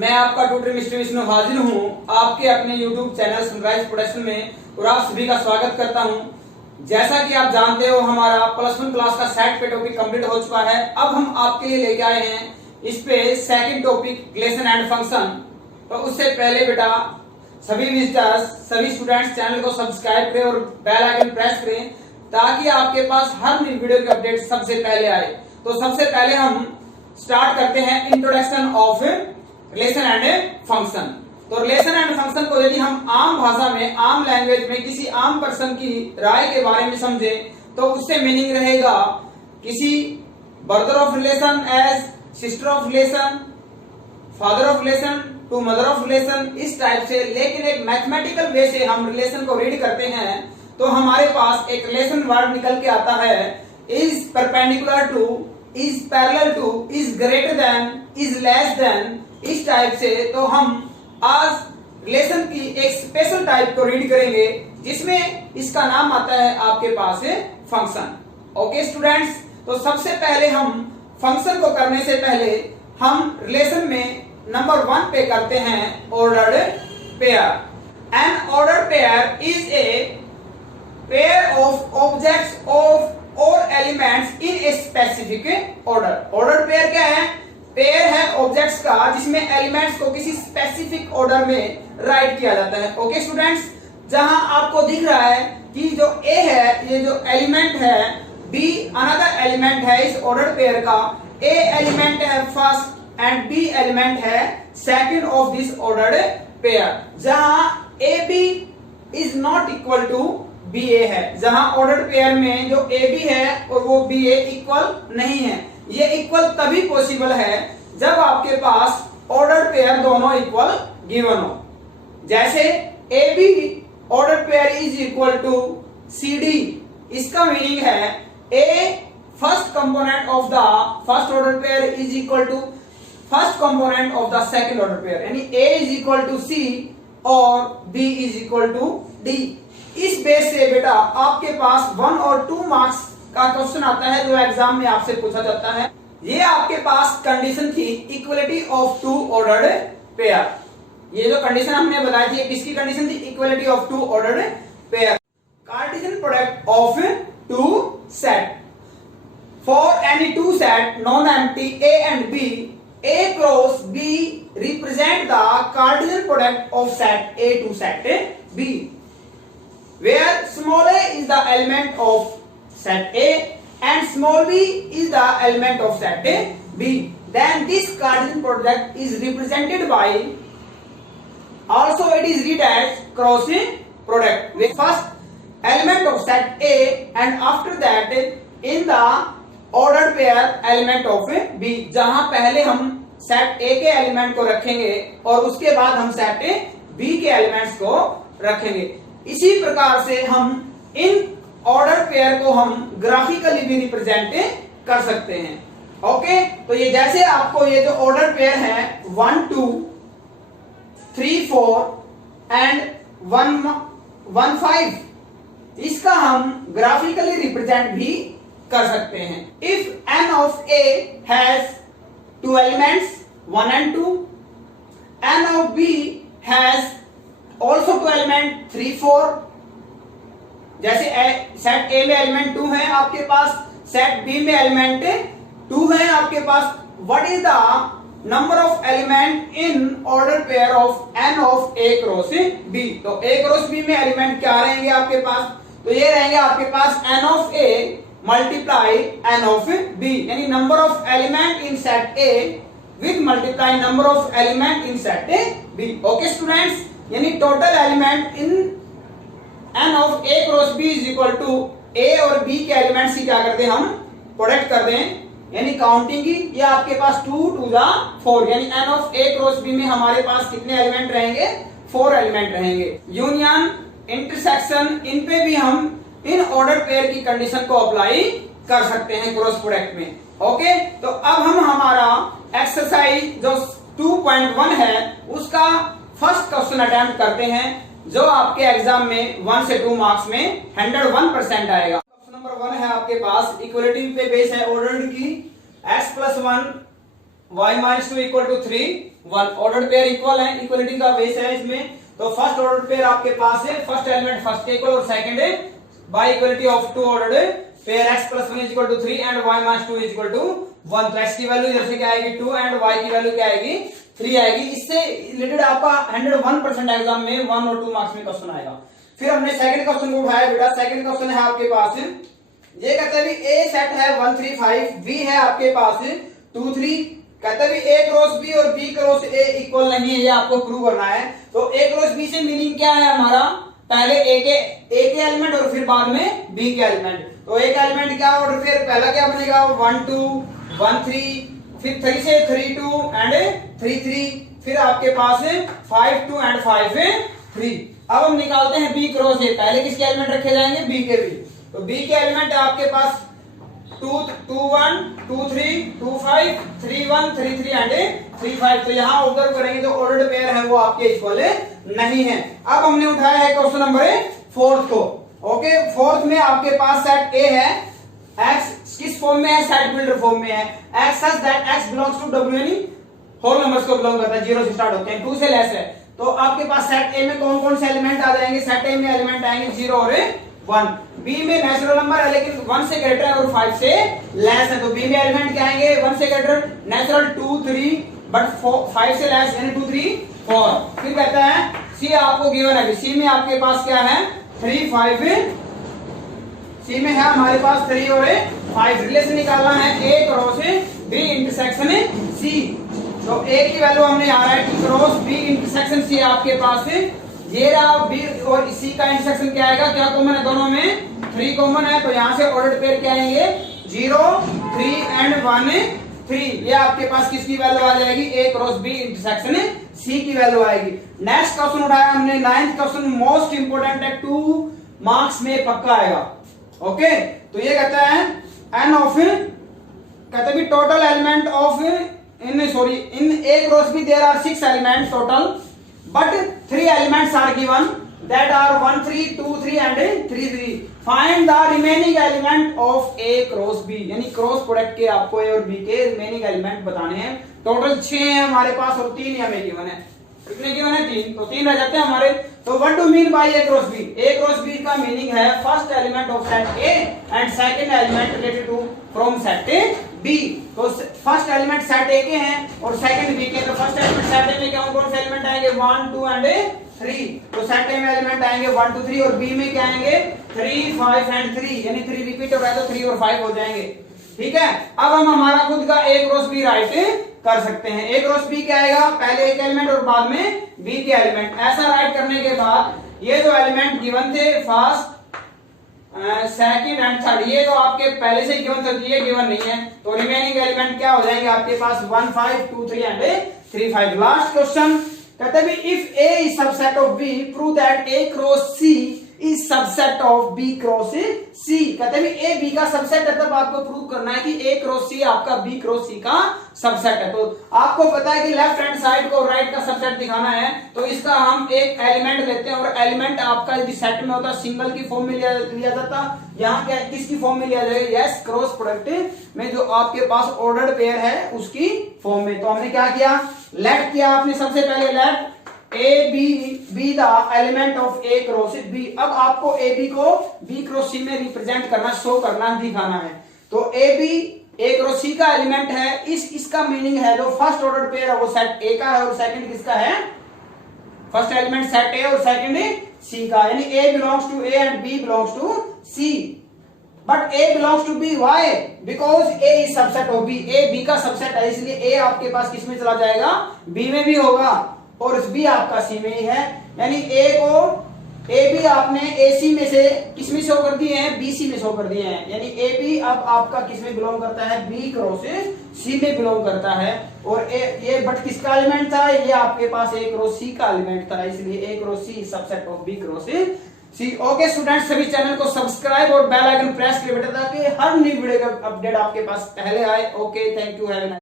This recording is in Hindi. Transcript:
मैं आपका ट्यूटर मिस्टर विष्णु हाजिर हूँ आपके अपने YouTube चैनल सनराइज प्रोडक्शन में और आप सभी का स्वागत करता हूँ। जैसा कि आप जानते हो हमारा +1 क्लास का सेट पे टॉपिक कंप्लीट हो चुका है। अब हम आपके लिए लेके आए हैं इस पे second topic relation and function. तो उससे पहले बेटा सभी विजिटर्स सभी स्टूडेंट्स चैनल को सब्सक्राइब करें और बेल आइकन प्रेस करें ताकि आपके पास हर नई वीडियो की अपडेट सबसे पहले आए। तो सबसे पहले हम स्टार्ट करते हैं introduction of relation and function. तो रिलेशन एंड फंक्शन को यदि हम आम भाषा में आम लैंग्वेज में किसी आम पर्सन की राय के बारे में समझे तो उससे मीनिंग रहेगा किसी brother of relation as sister of relation, father of relation to mother of relation, इस टाइप से। लेकिन एक मैथमेटिकल वे से हम रिलेशन को रीड करते हैं तो हमारे पास एक रिलेशन वर्ड निकल के आता है is perpendicular to, is parallel to, is greater than, is less than, इस टाइप से। तो हम आज रिलेशन की एक स्पेशल टाइप को रीड करेंगे जिसमें इसका नाम आता है आपके पास फंक्शन। ओके स्टूडेंट्स, तो सबसे पहले हम फंक्शन को करने से पहले हम रिलेशन में नंबर 1 पे करते हैं ordered pair. An ordered pair is a pair of objects of और elements in a specific order. Ordered pair क्या है? पेयर है ऑब्जेक्ट्स का जिसमें एलिमेंट्स को किसी स्पेसिफिक ऑर्डर में राइट किया जाता है। ओके स्टूडेंट्स, जहां आपको दिख रहा है कि जो ए है ये जो एलिमेंट है, बी अनदर एलिमेंट है इस ऑर्डर पेयर का। ए एलिमेंट है फर्स्ट एंड बी एलिमेंट है second of this ordered pair. जहां A B is not equal to B A है, जहां ऑर्डर्ड पेयर में जो ए बी है और वो बी ए इक्वल नहीं है। ये इक्वल तभी पॉसिबल है जब आपके पास ऑर्डर पेयर दोनों इक्वल गिवन हो। जैसे A B order pair is equal to C D, इसका मीनिंग है A first component of the first order pair is equal to first component of the second order pair, यानी A is equal to C और B is equal to D. इस बेस से बेटा आपके पास 1 और 2 मार्क्स का क्वेश्चन आता है जो एग्जाम में आपसे पूछा जाता है। ये आपके पास कंडीशन थी इक्वलिटी ऑफ 2 ऑर्डर्ड पेयर। ये जो कंडीशन हमने बताई थी किसकी कंडीशन थी? Equality of 2 ordered pair. Cartesian product of 2 set for any 2 set non empty A and B, A cross B represent the Cartesian product of set A to set B, where small a is the element of set A and small b is the element of set B, then this Cartesian product is represented by, also it is written as cross product with first element of set A and after that in the ordered pair element of B, जहां पहले हम सेट A के एलिमेंट को रखेंगे और उसके बाद हम सेट B के एलिमेंट्स को रखेंगे। इसी प्रकार से हम इन ऑर्डर पेयर को हम ग्राफिकली भी रिप्रेजेंट कर सकते हैं। ओके, तो ये जैसे आपको ये जो ऑर्डर पेयर है 1 2 3 4 एंड 1 1 5, इसका हम ग्राफिकली रिप्रेजेंट भी कर सकते हैं। If n of a has 2 elements 1 and 2, n of b has also 2 element 3 4, जैसे सेट ए में एलिमेंट 2 है आपके पास, सेट बी में एलिमेंट 2 है आपके पास। What is the number of element in order pair of N of A cross B? तो ए क्रॉस बी में एलिमेंट क्या रहेंगे आपके पास? तो ये रहेंगे आपके पास N of A multiply N of B, यानी number of element in set A with multiply number of element in set B. Okay students, यानी total element in N of A cross B is equal to A और बी के एलिमेंट्स की क्या करते हैं हम प्रोडक्ट कर दें, यानी काउंटिंग की। ये आपके पास 2 2 4, यानी n of A cross B में हमारे पास कितने एलिमेंट रहेंगे? 4 एलिमेंट रहेंगे। यूनियन, इंटरसेक्शन, इन पे भी हम इन ऑर्डर पेयर की कंडीशन को अप्लाई कर सकते हैं क्रॉस प्रोडक्ट में। ओके, तो अब हम हमारा एक्सरसाइज जो 2.1 है उसका फर्स्ट क्वेश्चन अटेम्प्ट करते हैं जो आपके एग्जाम में 1 से 2 मार्क्स में 101% आएगा। नंबर 1 है आपके पास, इक्वलिटी पे बेस है ऑर्डर्ड की x+1 y minus 2 equal to 3 1। Order pair equal है, इक्वलिटी का बेस है इसमें। तो फर्स्ट ऑर्डर पेयर आपके पास है, फर्स्ट एलिमेंट फर्स्ट के इक्वल और सेकंड है by equality of two ordered pair x plus 1 is equal to 3 and y minus 2 is equal to 1। तो x की वैल्यू इधर से क्या आएगी 2 एंड y की वैल्यू क्या आएगी 3 आएगी। इससे रिलेटेड आपका 101% एग्जाम में 1 और 2 मार्क्स में क्वेश्चन आएगा। फिर हमने सेकंड क्वेश्चन को उठाया बेटा। सेकंड क्वेश्चन है आपके पास, ये कहते हैं भी A सेट है 1 3 5, B है आपके पास 2 3। कहते हैं A क्रॉस B और B क्रॉस A इक्वल नहीं है, ये आपको प्रूव करना है। तो A क्रॉस B से मीनिंग क्या है हमारा, पहले A के एलिमेंट और फिर बाद में B के एलिमेंट। तो A का एलिमेंट क्या और फिर पहला क्या बनेगा 1 2 1 3, फिर 3 से 3 2 एंड 3 3, फिर आपके पास 5 2 एंड 5 3। अब हम निकालते हैं B क्रॉस A। पहले किसके एलिमेंट रखे जाएंगे B के भी। तो B के एलिमेंट आपके पास 2 2 1 2 3 2 5 3 1 3 3 एंड 3 5। तो यहाँ ऑब्जर्व करेंगे जो ऑर्डर्ड पेयर है वो आपके इक्वल नहीं है। अब हमने उठाया है क्वेश्चन नंबर 4 को। ओके, फोर्थ में आपके पास सेट A है, x किस फॉर्म में है, सेट बिल्डर फॉर्म में है। x such that x belongs to W यानी होल नंबर्स को बिलोंग करता है, 0 से स्टार्ट होते हैं, 2 से लेस है। तो आपके पास सेट A में कौन कौन से एलिमेंट आ जाएंगे, सेट A में एलिमेंट आएंगे 0 और 1। B में नेचुरल नंबर है लेकिन 1 से ग्रेटर है और 5 से लेस है। तो B में एलिमेंट क्या आएंगे 1 से ग्रेटर नेचुरल 2 3 बट 5 से लेस यानी 2 3 4। फिर कहता है C आपको गिवन है, C में आपके पास क्या है 3 5, C में है हमारे पास 3 और 5। रिलेशन निकालना है A cross B intersection C। तो A की वैल्यू हमने आ रहा है कि क्रॉस B इंटरसेक्शन C आपके पास ये रहा। B और C का इंटरसेक्शन क्या आएगा, क्या कॉमन है दोनों में 3 कॉमन है। तो यहाँ से ऑर्डर्ड पेयर क्या आएंगे 0 3 एंड 1 3। ये आपके पास किसकी वैल्यू आ जाएगी A cross B intersection C की वैल्यू आएगी। नेक्स्ट क्वेश्चन उठाया हमने 9th क्वेश्चन, मोस्ट इंपोर्टेंट है, 2 मार्क्स में पक्का आएगा। ओके, तो ये कहता है n ऑफ, कहते भी total element of in A cross B there are 6 elements total but 3 elements are given that are 1 3 2 3 and 3 3। find the remaining element of A cross B यानी क्रॉस प्रोडक्ट के आपको A और B के रिमेनिंग एलिमेंट बताने हैं। टोटल 6 है हमारे पास और 3 ही हमें गिवन है। कितने गिवन है 3, तो 3 रह जाते हैं हमारे। तो what do mean by A cross B? A cross B का मीनिंग है first element of set A and second element related to from set B। तो फर्स्ट एलिमेंट सेट A के हैं और सेकंड B के। तो फर्स्ट एलिमेंट सेट A में कौन कौन से एलिमेंट आएंगे 1 2 एंड 3। तो सेट A में एलिमेंट आएंगे 1 2 3 और B में क्या आएंगे 3 5 एंड 3 यानी 3 रिपीट हो रहा है तो 3 और 5 हो जाएंगे। ठीक है, अब हम हमारा खुद का A क्रॉस B राइट कर सकते हैं। A क्रॉस B क्या आएगा, पहले एक एलिमेंट और बाद में B के एलिमेंट। ऐसा राइट करने के बाद ये जो एलिमेंट गिवन थे फर्स्ट सेकंड एंड थर्ड, ये तो आपके पहले से गिवन थे, ये गिवन नहीं है। तो रिमेनिंग एलिमेंट क्या हो जाएंगे आपके पास 1 5 2 3 एंड 3 5। लास्ट क्वेश्चन कहते हैं if A is subset of B prove that A cross C is subset of B cross C। कहते हैं A B का सबसेट है, तब आपको प्रूव करना है कि A क्रॉस C आपका B क्रॉस C का सबसेट है। तो आपको पता है कि लेफ्ट हैंड साइड को राइट का सबसेट दिखाना है, तो इसका हम एक एलिमेंट लेते हैं और एलिमेंट आपका यदि सेट में होता सिंगल की फॉर्म में लिया जाता। यहाँ क्या किसकी फॉर्म में लिया जाएगा, यस क्रॉस प्रोडक्ट में जो आपके पास ऑर्डर्ड पेयर है उसकी फॉर्म में। तो हमने क्या किया, लेट किया आपने सबसे पहले late A B be the element of A cross B। अब आपको A B को B क्रॉस C में रिप्रेजेंट करना, शो करना, दिखाना है। तो A B A cross C का एलिमेंट है। इसका मीनिंग है जो फर्स्ट ऑर्डर पेयर है वो सेट A का है और सेकंड किसका है, फर्स्ट एलिमेंट सेट A और सेकंड C का, यानी A belongs to A and B belongs to C। But A belongs to B, why? Because A is subset of B। A B का सबसेट है इसलिए A आपके पास किस में चला जाएगा, B में भी होगा और B आपका C में ही है। यानी A को A B आपने AC में से किस में शो कर दिए हैं, BC में शो कर दिए हैं। यानी A B अब आपका किस में बिलोंग करता है, B क्रॉस C में बिलोंग करता है। और ये बट किसका एलिमेंट था, ये आपके पास A क्रॉस C का एलिमेंट था, इसलिए A cross C subset of B cross C। Okay students, सभी चैनल को सब्सक्राइब और बेल आइकन प्रेस करिए बेटा ताकि हर न्यू वीडियो का अपडेट आपके पास पहले आए। Okay, thank you, have a nice